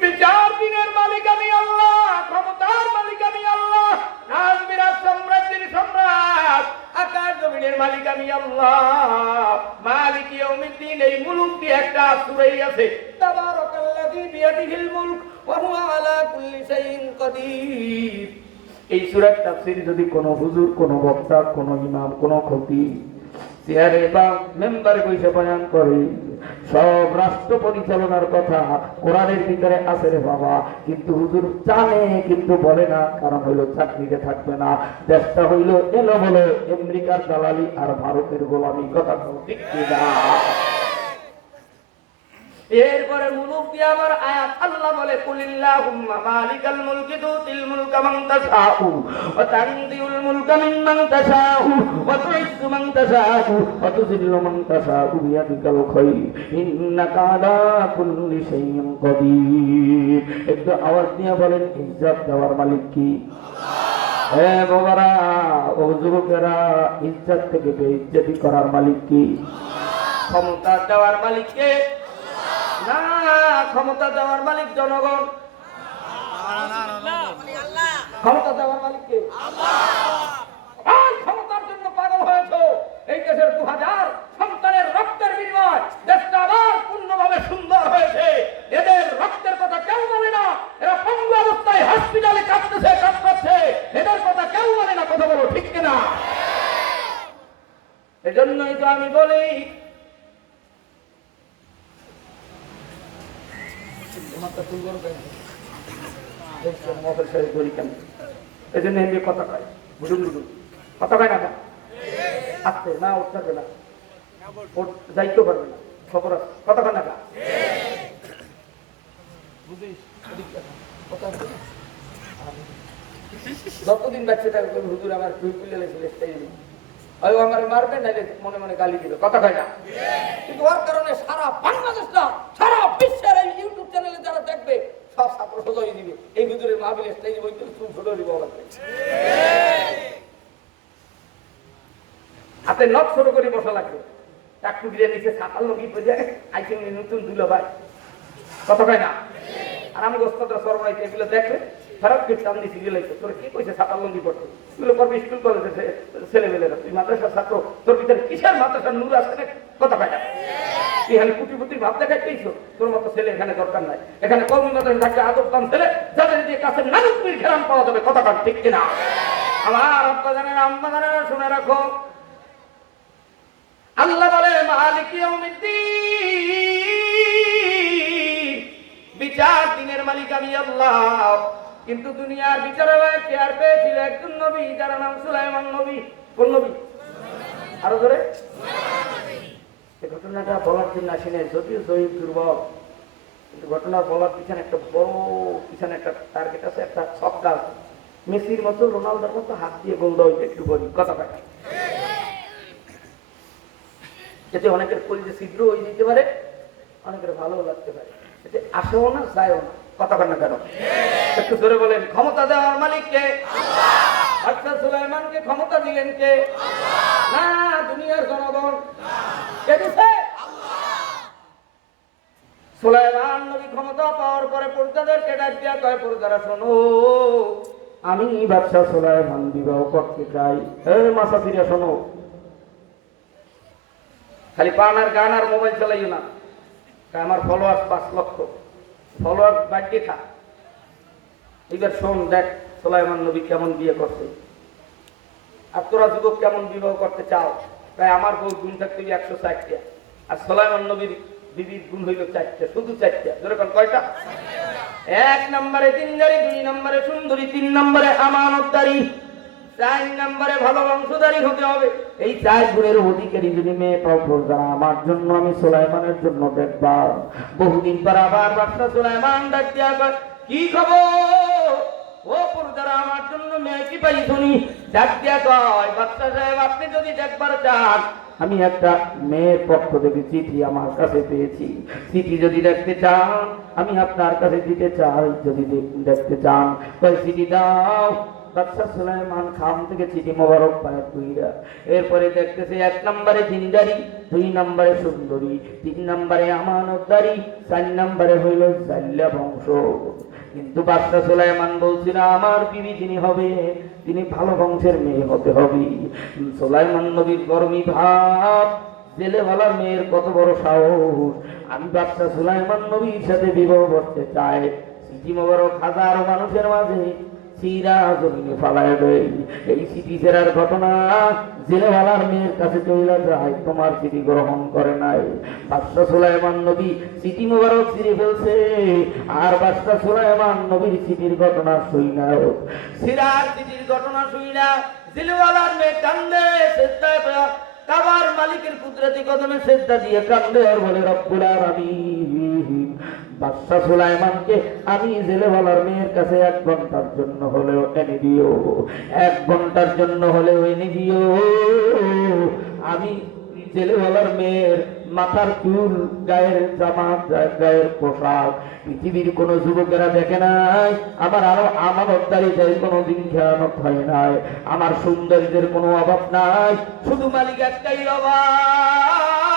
বিচার দিনের মালিক আমি আল্লাহ, ক্ষমতার মালিক আমি আল্লাহ, রাজ বিরাজ সাম্রাজ্যের সম্রাট, আকাশ জমিনের মালিক আমি আল্লাহ। মালিক ইয়াউমিদ্দিন এই মুলুক দিয়ে একটা সূরাই আছে, তাবারাকাল্লাযী বিয়াদিহিল মুলক ওয়া হুয়া আলা কুল্লি শাইইন কাদির। এই সূরার তাফসীর যদি কোনো হুজুর, কোনো বক্তা, কোনো ইমাম, কোনো খতিব চেয়ারে বা মেম্বারে বসে বয়ান করে, সব রাষ্ট্র পরিচালনার কথা কোরআনের ভিতরে আছে রে বাবা, কিন্তু হুজুর জানে কিন্তু বলে না, কারণ হইলো চাকরিতে থাকবে না, দেশটা হইলো এলো বলে আমেরিকার দালালি আর ভারতের গোলামি। কথা ঠিক কিনা? এরপরে মুলুক দিয়ে আবার আয়াত আল্লাহ বলে কুলিল্লাহুম্মা মালিকাল মুলকি তুতিল মুলকা মান তাশাউ ওয়া তানজিউল মুলকা মিম্মান তাশাউ ওয়া তুইজ্জু মান তাশাউ ওয়া তুযিল্লু মান তাশাউ বিয়াদিকাল খায়র ইন্নাকা আলা কুল্লি শাইইন কাদির। একটু আওয়াজ দিয়ে বলেন ইজ্জত দেওয়ার মালিক কি? হে বাবারা ও যুবকেরা, ইজ্জত থেকে বেইজ্জতি করার মালিক কি? ক্ষমতা দেওয়ার মালিক কে? না, ক্ষমতা দেওয়ার মালিক জনগণ। ক্ষমতা দেওয়ার মালিক কে? আর ক্ষমতার জন্য পাগল হয়েছে। এই দেশের 2000 সন্তানের রক্তের বিনিময় দেশটা আবার পূর্ণভাবে সুন্দর হয়েছে। এদের রক্তের কথা কেউ বলে না। এরা পঙ্গু অবস্থায় হসপিটালে কাঁদতেছে, কাঁদছে। এদের কথা কেউ বলে না। কথা বলো ঠিক কিনা? এজন্যই তো আমি বলি এই জন্য এমনি কথা কয় বুঝুন বুঝুন কথা কয় না আসতে না উঠতে না যাইতেও পারবে না খবর আছে কথা কয় না বুঝিস যতদিন বাচ্চা থাকবে হুজুর আমার তুই তুলে লেগেছিল আমার মারবে না মনে মনে গালি দিবে কথা কয় না। কিন্তু ওর কারণে সারা বাংলাদেশ না সারা বিশ্বের এই ইউটিউব চ্যানেলে যারা দেখবে সব ছাত্র সোজাই দিবে এই হুজুরের মাহফিল স্টেজে বইতে চুল ছোট দিব হাতে নখ ছোট করে বসা লাগবে চাকু গিয়ে নিচে ছাতাল লগি পড়ে যায় আইসিং নতুন দুলো ভাই কথা কয় না। আর আমি গোস্তাটা সরবাইতে এগুলো দেখবে খারাপ কিছু আমি দিছি গেলে তোর কি কইছে ছাতাল লঙ্গি পড়তে এগুলো করবে স্কুল কলেজে ছেলেমেয়েরা তুই মাদ্রাসার ছাত্র তোর ভিতরে কিসের মাদ্রাসার নূর আছে না কথা কয় না। তুই এখানে কুটি কুটির ভাব দেখাই পেয়েছো তোর মতো ছেলে এখানে দরকার নাই। এখানে কর্মী মাদ্রাসা থাকবে আদরদান ছেলে যাদের দিয়ে কাছে নানুকুমির ঘেরান পাওয়া যাবে কথা কয় ঠিক কিনা। আমার আব্বা জানেন আম্মা জানেন শুনে রাখো আল্লাহ বলে মালিক ইয়াউমিদ্দিন বিচার দিনের মালিক আমি আল্লাহ। কিন্তু দুনিয়ার বিচারালয়ে চেয়ার পেয়েছিল একজন নবী যার নাম সুলাইমান নবী। কোন নবী? আরো ধরে এই ঘটনাটা বলার জন্য আসেনি যদিও জয়ী দুর্বল কিন্তু ঘটনা বলার পিছনে একটা বড় পিছনে একটা টার্গেট আছে একটা ছক্কা আছে। মেসির মতো রোনালদোর মতো হাত দিয়ে গোল দেওয়া একটু বলি কথা পায় এতে অনেকের কলিজে ছিদ্র হয়ে যেতে পারে অনেকের ভালো লাগতে পারে এতে আসেও না যায়ও না কথা কয় না কেন একটু জোরে বলেন ক্ষমতা দেওয়ার মালিক কে? আচ্ছা সুলাইমানকে ক্ষমতা দিলেন কে? না দুনিয়ার জনগণ কে দিছে? সুলাইমান নবী ক্ষমতা পাওয়ার পরে প্রজাদেরকে ডাক দিয়া কয় প্রজারা শোনো আমি বাদশা সুলাইমান বিবাহ করতে চাই। এই মাসাফিরা শোনো খালি পান আর গান আর মোবাইল চালাইও না। আমার ফলোয়ার্স 5 লক্ষ ফলোয়ার্স বাড়িয়ে খা এবার শোন দেখ সুলাইমান নবী কেমন বিয়ে করছে আর তোরা যুবক কেমন বিবাহ করতে চাও। তাই আমার বউ গুণ থাকতে 104টা আর সুলাইমান নবীর বিবির গুণ হইল 4টা শুধু 4টা যেরকম কয়টা? 1 নম্বরে দিনদারি 2 নম্বরে সুন্দরী 3 নম্বরে আমানতদারি 4 নম্বরে ভালো বংশধারী হতে হবে। এই 4 গুণের অধিকারী যদি মেয়ে পাবো যারা আমার জন্য আমি সুলাইমানের জন্য দেখবা। বহুদিন পর আবার বাদশা সুলাইমান ডাক দিয়া কয় কি খবর ও পুরুষরা আমার জন্য মেয়ে কি পাই শুনি। ডাক দিয়া কয় বাদশা সাহেব আপনি যদি দেখবার চান আমি একটা মেয়ের পক্ষ থেকে চিঠি আমার কাছে পেয়েছি। চিঠি যদি দেখতে চান আমি আপনার কাছে দিতে চাই। যদি দেখতে চান তাই চিঠি দাও। বাদশা সুলাইমান খাম থেকে চিঠি মোবারক পায় দুইরা। এরপরে দেখতেছে 1 নম্বরে দিনদারি 2 নম্বরে সুন্দরী 3 নম্বরে আমানতদারি 4 নম্বরে হইল জাল্লা বংশ। কিন্তু বাদশা সুলাইমান বলছিল আমার বিবি যিনি হবে তিনি ভালো বংশের মেয়ে হতে হবে। সুলাইমান নবীর গরমি ভাব জেলেওয়ালা মেয়ের কত বড় সাহস। আমি বাদশা সুলাইমান নবীর সাথে বিবাহ করতে চাই। চিঠি মোবারক হাজারো মানুষের মাঝে চিরা জমিনে ফালায় দেয়। এই চিঠি ফেরার ঘটনা জেলেওয়ালার মেয়ের কাছে চলে যায় তোমার চিঠি গ্রহণ করে নাই। বাদশা সুলাইমান নবী চিঠি মোবারক ছিঁড়ে ফেলছে আর বাদশা সুলাইমান নবীর চিঠির ঘটনা শুই না সিরার চিঠির ঘটনা শুই না জেলেওয়ালার মেয়ে কান্দে সেজদায় কাবার মালিকের কুদরতি কদমে সেজদা দিয়ে কান্দে আর বলে রব্বুল আলামিন বাদশা সুলাইমানকে আমি জেলেওয়ালার মেয়ের কাছে 1 ঘন্টার জন্য হলেও এনে দিও, 1 ঘন্টার জন্য হলেও এনে দিও। আমি জেলেওয়ালার মেয়ের মাথার চুল, গায়ের জামা, গায়ের পোশাক পৃথিবীর কোন যুবকেরা দেখে নাই। আমার আরো আমানতদারি যাই কোনোদিন খেয়ানত হয় নাই। আমার সৌন্দর্যের কোনো অভাব নাই, শুধু মালিক একটাই অভাব।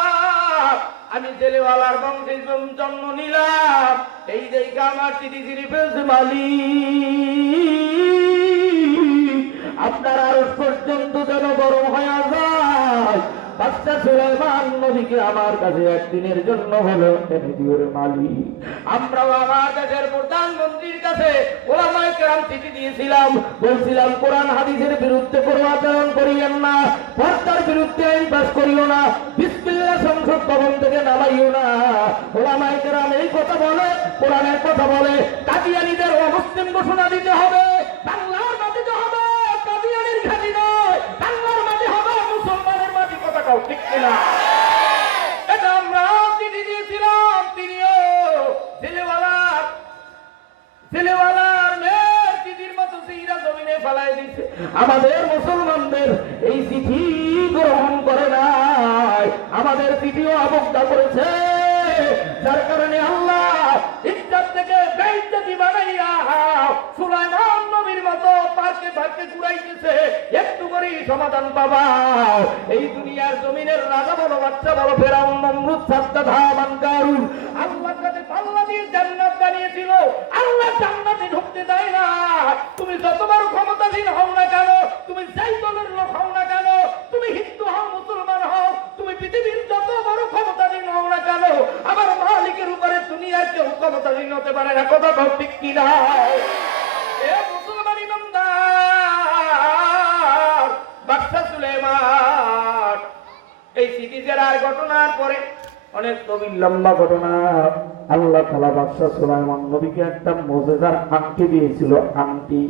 আমি জেলেওয়ালার বংশে জন্ম নিলাম, এই জায়গা আমার চিঠি চিঠি ফেলছে মালিক। আপনার আরশ পর্যন্ত যেন গরম হয়ে যায়। বাদশা সুলাইমান নবীকে আমার কাছে একদিনের জন্য হলো এনে দিও রে মালিক। আমরাও আমার দেশের প্রধানমন্ত্রীর কাছে ওলামায়ে কেরাম চিঠি দিয়েছিলাম, বলছিলাম কোরআন হাদিসের বিরুদ্ধে কোনো আচরণ করিয়েন না, পর্দার বিরুদ্ধে আইন পাস করিও না, বিসমিল্লাহ সংসদ ভবন থেকে নামাইও না। ওলামায়ে কেরাম এই কথা বলে, কোরআনের কথা বলে, কাদিয়ানীদের অমুসলিম ঘোষণা দিতে হবে, বাংলার মাটিতে হবে, কাদিয়ানীর ঘাঁটি নয়, বাংলার মাটি হবে মুসলমানের মাটি। কথাটাও ঠিক কিনা? এটা আমরা চিঠি দিয়েছিলাম, তিনিও ছেলেওয়ালার মেয়ের চিঠির মতো চিরা জমিনে ফেলাই দিচ্ছে। আমাদের মুসলমানদের এই চিঠি গ্রহণ করে নাই, আমাদের চিঠিও অবজ্ঞা করেছে। যার কারণে আল্লাহ ইজ্জত থেকে বেইজ্জতি বানাইয়া সুলাইমান নবীর মতো পার্কে পার্কে ঘুরাইতেছে। একটু করেই সমাধান পাবা। এই দুনিয়ার জমিনের রাজা বলো, বাচ্চা বলো, ফেরাউন, নমরুদ, সাদ্দাত, হামান, কারুন আল্লাহর কাছে পাল্লা দিয়ে জান্নাত বানিয়েছিল, আল্লাহ জান্নাতে ঢুকতে দেয় না। তুমি যতবার ক্ষমতাধীন হও না কেন, তুমি যেই দলের লোক হও না কেন, তুমি হিন্দু হও, মুসলমান হও, তুমি পৃথিবীর যত বড় ক্ষমতাধীন হও না কেন, আমার মালিকের উপরে দুনিয়ার কেউ ক্ষমতাধীন হতে পারে না। কথা ঠিক কিনা? এ মুসলমান ইমানদার, বাদশা সুলাইমান এই চিঠি জেরার ঘটনার পরে অনেক নবীর লম্বা ঘটনা। আল্লাহ তাআলা বাদশা সুলাইমান নবীকে একটা মুজিজার আংটি দিয়েছিল। আংটি,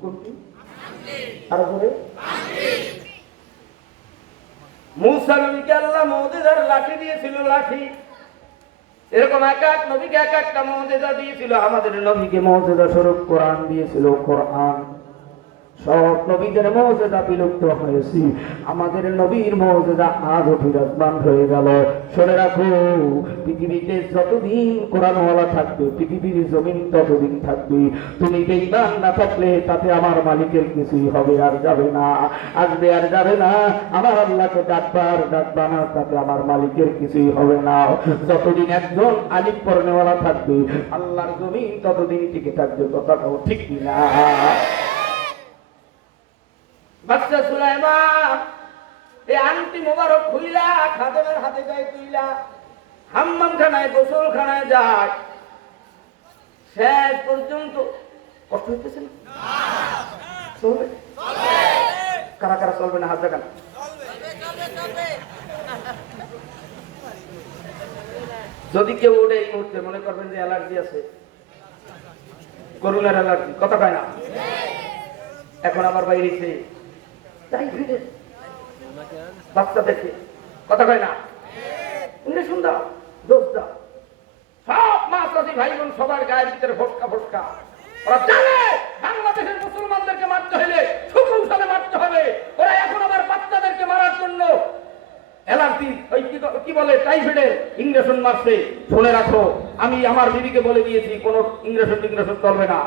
কোনটি? আর পরে মুসা নবীকে আল্লাহ মুজিজার লাঠি দিয়েছিল, লাঠি। এরকম এক এক নবীকে এক একটা মুজিজা দিয়েছিল। আমাদের নবীকে মুজিজা স্বরূপ কোরআন দিয়েছিল, কোরআন। সব নবীদের মুজিজা বিলুপ্ত হয়েছে, আমাদের নবীর মুজিজা আজও বিরাজমান হয়ে গেল। শুনে রাখো, পৃথিবীতে যতদিন কোরআনওয়ালা থাকবে, পৃথিবীর জমিন ততদিন থাকবে। তুমি বেঈমান না থাকলে তাতে আমার মালিকের কিছুই হবে আর যাবে না, আসবে আর যাবে না। আমার আল্লাহকে ডাকবার ডাকবা না, তাতে আমার মালিকের কিছুই হবে না। যতদিন একজন আলিফ পড়নেওয়ালা থাকবে, আল্লাহর জমিন ততদিন টিকে থাকবে। কথাটাও ঠিক না? বাদশা সুলাইমান এই আংটি মোবারক খুইলা খাদেমের হাতে যায়, তুইলা হাম্মাম খানায়, গোসল খানায় যায়। শেষ পর্যন্ত কষ্ট হইতেছে না? চলবে? কারা কারা চলবে না হাত দেখান। যদি কেউ ওঠে এই মুহূর্তে মনে করবেন যে অ্যালার্জি আছে, করোনার অ্যালার্জি, কথা কয় না? এখন আবার বাইরেছে তাই ফিরে বাচ্চা দেখে, কথা কয় না? ইঞ্জেকশন দাও, ডোজ দাও। সব মাদ্রাসি ভাই বোন সবার গায়ের ভিতরে ফসকা ফসকা। ওরা জানে বাংলাদেশের মুসলমানদেরকে মারতে হলে সুকৌশলে মারতে হবে। ওরা এখন আবার বাচ্চাদেরকে মারার জন্য অ্যালার্জি, ওই কি বলে, টাইফয়েডের ইঞ্জেকশন মারছে। শুনে রাখো, আমি আমার বিবিকে বলে দিয়েছি কোন ইঞ্জেকশন চলবে না।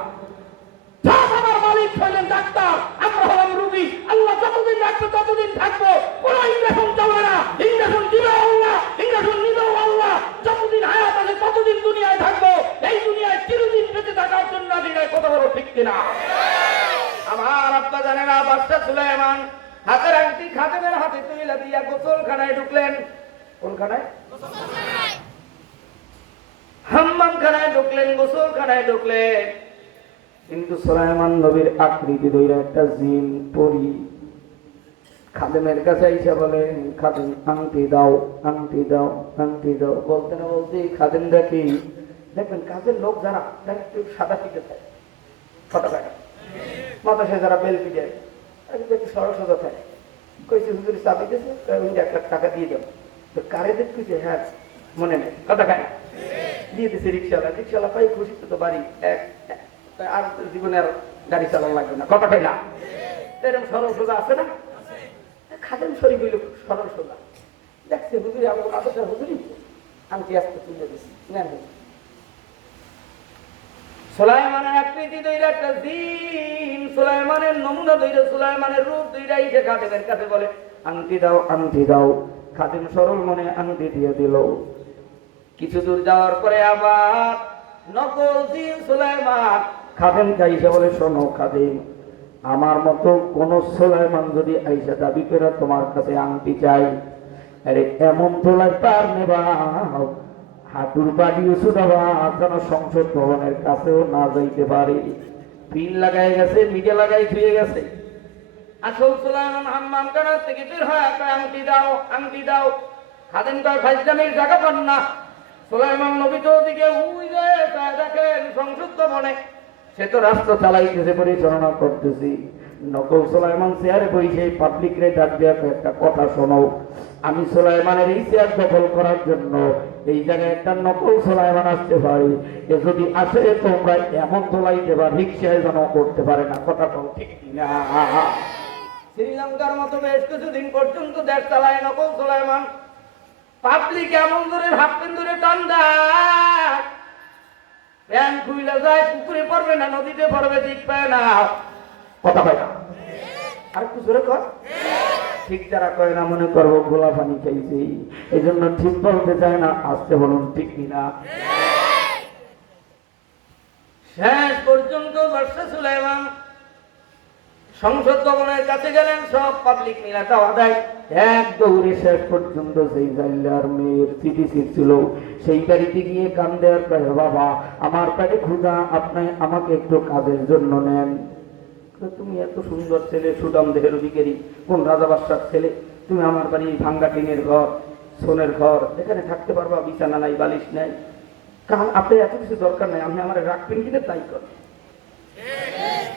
আমার মালিক হলেন ডাক্তার, আমরা হলাম রোগী। আল্লাহ যতদিন রাখবে ততদিন থাকবো, কোন ইঞ্জেকশন চলবে না। ইঞ্জেকশন দিবে আল্লাহ, ইঞ্জেকশন নিবেও আল্লাহ। যতদিন হায়াত আছে ততদিন দুনিয়ায় থাকবো। এই দুনিয়ায় চিরদিন বেঁচে থাকার জন্য কথা বলো, ঠিক কিনা? আমার আব্বা জানে না, বাদশা সুলাইমান হাতের আংটি খাদেমের হাতে তুইলা দিয়া গোসলখানায় ঢুকলেন। কোনখানায়? হাম্মাম খানায় ঢুকলেন, গোসলখানায় ঢুকলেন। কিন্তু সুলাইমান নবীর আকৃতি ধরে একটা জিন পরি খাদেমের কাছে এসে বলেন, খাদেম আংটি দাও, আংটি দাও, আংটি দাও। বলতে না বলতে খাদেম দেখি, দেখবেন কাজের লোক যারা একটু সাদা পিঠে থাকে, কথা কাটা মাথা, সে যারা বেল পিঠে একটু সরস সোজা থাকে, কইছে হুজুর চাবি দিয়েছে, 1 লাখ টাকা দিয়ে যাবো। তো কারে দেখছে? হ্যাঁ, মনে নেই, কথা কাটা। দিয়ে দিছে রিক্সাওয়ালা পাই খুশি তো বাড়ি আর জীবনে আর গাড়ি চালানো লাগবে না, কথা কই না? এরকম সরল সোজা আছে না? খাদেম শরীফ হইল সরল সোজা, দেখছে হুজুরি আমার আদর্শ হুজুরি আমি আজকে তুলে দিচ্ছি নেন। সুলাইমানের আকৃতি দইরা একটা দিন, সুলাইমানের নমুনা দইরা, সুলাইমানের রূপ দইরা এসে খাদেমের কাছে বলে আংটি দাও, আংটি দাও। খাদেম সরল মনে আংটি দিয়ে দিল। কিছু দূর যাওয়ার পরে আবার নকল জিন সুলাইমান খাদেম আইসা বলে শোনো খাদেম, আমার মতো কোন সুলাইমান যদি আইসা দাবি করে তোমার কাছে আংটি চাই, আরে এমন তোলার পার নেবা হাঁটুর বাড়িও ছুটাবা যেন সংসদ ভবনের কাছেও না যাইতে পারে। পিন লাগাই গেছে, মিডিয়া লাগাই ধুয়ে গেছে। আসল সুলাইমান হাম্মাম কানার থেকে বের হয় একটা আংটি দাও, আংটি দাও। খাদেম কয় ফাইজলামির জায়গা পান না। সুলাইমান নবী তো ওদিকে উই যায় দেখেন সংসদ ভবনে, সে তো রাষ্ট্র চালাইতেছে, পরিচালনা করতেছি। নকল সুলাইমান চেয়ারে বসে পাবলিক রে ডাক দেওয়া একটা কথা শোনো, আমি সুলাইমানের এই চেয়ার দখল করার জন্য এই জায়গায় একটা নকল সুলাইমান আসতে পারি, এ যদি আসে তোমরা এমন তোলাই দেবা রিক্সায় যেন করতে পারে না, কথা বল ঠিক না? শ্রীলঙ্কার মতো বেশ কিছুদিন পর্যন্ত দেশ চালায় নকল সুলাইমান। পাবলিক এমন ধরে হাফতেন ধরে টান দেয়, প্যান্ট খুইলে যায়, পুকুরে পড়বে না নদীতে পড়বে, ঠিক পায় না, কথা পায় না। আর একটু জোরে কর। ঠিক যারা কয় না মনে করবো গোলা পানি খাইছি, এই জন্য ঠিক বলতে চায় না, আসতে বলুন ঠিক কিনা? শেষ পর্যন্ত বর্ষা সুলাইমান সংসদ ভবনের কাছে গেলেন, সব পাবলিক মিলা দাওয়া দেয়। এক দৌড়ে শেষ পর্যন্ত সেই জাইলার মেয়ের চিঠি ছিল, সেই বাড়িতে গিয়ে কান্দে আর কয় বাবা আমার পেটে ক্ষুধা, আপনি আমাকে একটু কাজের জন্য নেন। তুমি এত সুন্দর ছেলে, সুদাম দেহের অধিকারী, কোন রাজা বাদশার ছেলে, তুমি আমার বাড়ি ভাঙ্গা টিনের ঘর, সোনের ঘর, এখানে থাকতে পারবা, বিছানা নাই, বালিশ নাই, কারণ আপনি এত কিছু দরকার নাই, আপনি আমার রাখবেন কিনা তাই কর।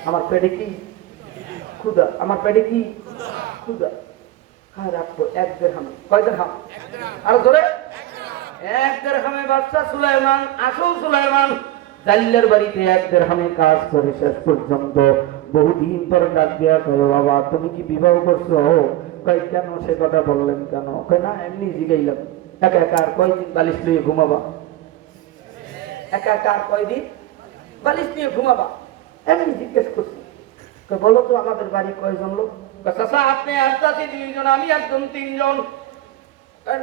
আমার পেটে কি ক্ষুধা, আমার পেটে কি ক্ষুধা, হ্যাঁ রাখবো 1 দিরহামে। কয় দিরহাম? আর ধরে 1 দিরহামে বাদশা সুলাইমান, আসল সুলাইমান জাল্লার বাড়িতে 1 দিরহামে কাজ করে শেষ পর্যন্ত বহুদিন পর ডাক দিয়া কয় বাবা তুমি কি বিবাহ করছো? কয় কেন, সে কথা বললেন কেন? কয় না এমনি জিগাইলাম। একা একা আর কয়দিন বালিশ নিয়ে ঘুমাবা? একা একা আর কয়দিন বালিশ নিয়ে ঘুমাবা? এমনি জিজ্ঞেস করছি। বলো তো আমাদের বাড়ি কয়জন লোক? চাচা আপনি আর চাচি 2 জন, আমি একজন 3 জন।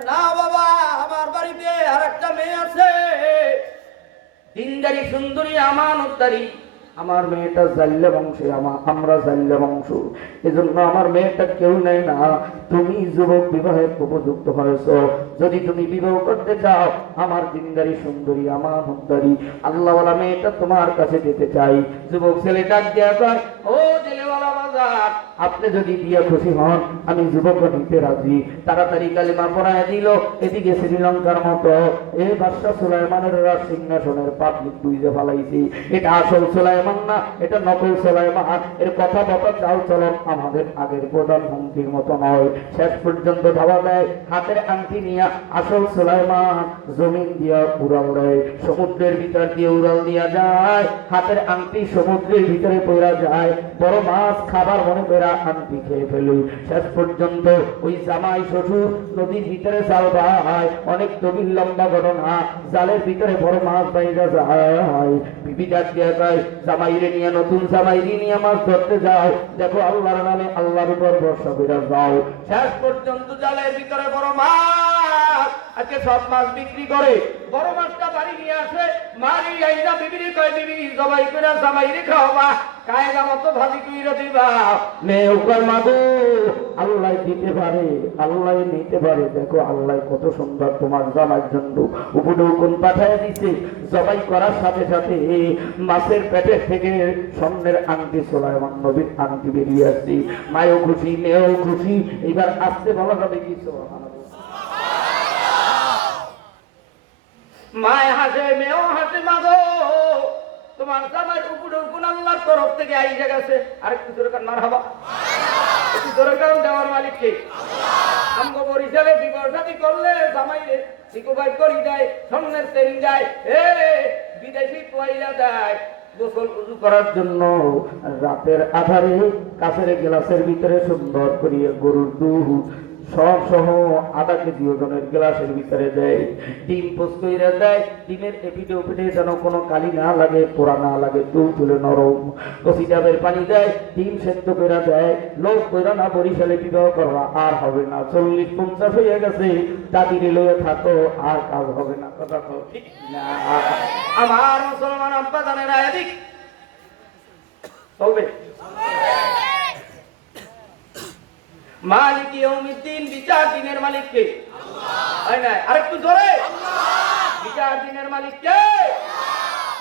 না বাবা আমার বাড়িতে আর একটা মেয়ে আছে, দিনদারি সুন্দরী আমানতদারি। আমার মেয়েটা জাল্লা বংশে, আমরা জাল্লা বংশ, এজন্য আমার মেয়েটা কেউ নেই না। তুমি যুবক বিবাহের উপযুক্ত হয়েছ, যদি তুমি বিবাহ করতে চাও আমার দিনদারি সুন্দরী আমানতদারি আল্লাহওয়ালা মেয়েটা তোমার কাছে যেতে চাই। যুবক ছেলে ডাক দিয়া কয় ও জেলেওয়ালা বাজার, আপনি যদি বিয়ে খুশি হন আমি যুবক নিতে রাজি। তাড়াতাড়ি কালিমা পড়ায় দিল। এদিকে শ্রীলঙ্কার মতো এই বাদশা সুলাইমানের সিংহাসনের পাবলিক বুঝে ফেলাইছি এটা আসল সুলাইমান না, এটা নকল সুলাইমান। এর কথা বলা চাল চলন আমাদের আগের প্রধানমন্ত্রীর মতো নয়। শেষ পর্যন্ত ধাবা দেয়, হাতের আংটি নিয়ে আসল সুলাইমান জমিন দিয়া উড়াল দেয়, সমুদ্রের ভিতর দিয়ে উড়াল দিয়া যায়, হাতের আংটি সমুদ্রের ভিতরে পড়া যায়। বড় মাছ খাবার মনে করে আংটি খেয়ে ফেলুই। শেষ পর্যন্ত ওই জামাই শ্বশুর নদীর ভিতরে জাল বায়, অনেক গভীর লম্বা ঘটনা, জালের ভিতরে বড় মাছ বাইরা যায়। বিবি ডাক দিয়া কয় জামাইরে নিয়ে, নতুন জামাইরে নিয়ে মাছ ধরতে যাও, দেখো আল্লাহর নামে আল্লাহর উপর ভরসা করে যাও। শেষ পর্যন্ত জালের ভিতরে বড় মাছ, আজকে সব মাছ বিক্রি করে বড় মাছটা বাড়ি নিয়ে আসে। মারি আইনা বিবিরে কয় বিবি জবাই করে জামাইরে খাওয়াবা, কায়দা মতো ভাজি কইরা দিবা। মেয়ে উপর মাগো আল্লাহ দিতে পারে, আল্লাহ নিতে পারে, দেখো আল্লাহ কত সুন্দর তোমার জামার জন্য উপদেও কোন পাঠায় দিছে। জবাই করার সাথে সাথে মাছের পেটের থেকে স্বর্ণের আংটি, সুলাইমান নবীর আংটি বেরিয়ে আসছে। মায়েও খুশি, মেয়েও খুশি। এবার আসতে বলা যাবে কি? মায় হাসে, মেয়েও হাসে, মাগো তোমার জামাই উপরে গুণ আল্লাহর তরফ থেকে আইসা গেছে। আরেকটু দরকার মার হবা, একটু দরকার দেওয়ার মালিক কে? আমগো বরিশালে বিবাহ শাদী করলে জামাইরে সিকুবাই করি দেয়, স্বর্ণের তেল দেয়, বিদেশি পয়লা দেয় গোসল উজু করার জন্য। রাতের আধারে কাছের গ্লাসের ভিতরে সুন্দর করিয়া গরুর দুধ সব সহ আধা কেজি ওজনের গ্লাসের ভিতরে দেয়। ডিম পোস্ট কইরা দেয়, ডিমের এপিটে ওপিটে যেন কোনো কালি না লাগে, পোড়া না লাগে, দুধ তুলে নরম। কফি ডাবের পানি দেয়, ডিম সেদ্ধ করে দেয়। লোক কইরা না বরিশালে বিবাহ করবা, আর হবে না, 40-50 হয়ে গেছে, দাদির লয়ে থাকো, আর কাজ হবে না। কথা তো ঠিক না? আমার মুসলমান আব্বা জানেরা এদিক চলবে। মালিক ইয়াউমিদ্দিন, বিচার দিনের মালিক কে? আল্লাহ। আরেকটু জোরে, বিচার দিনের মালিক কে?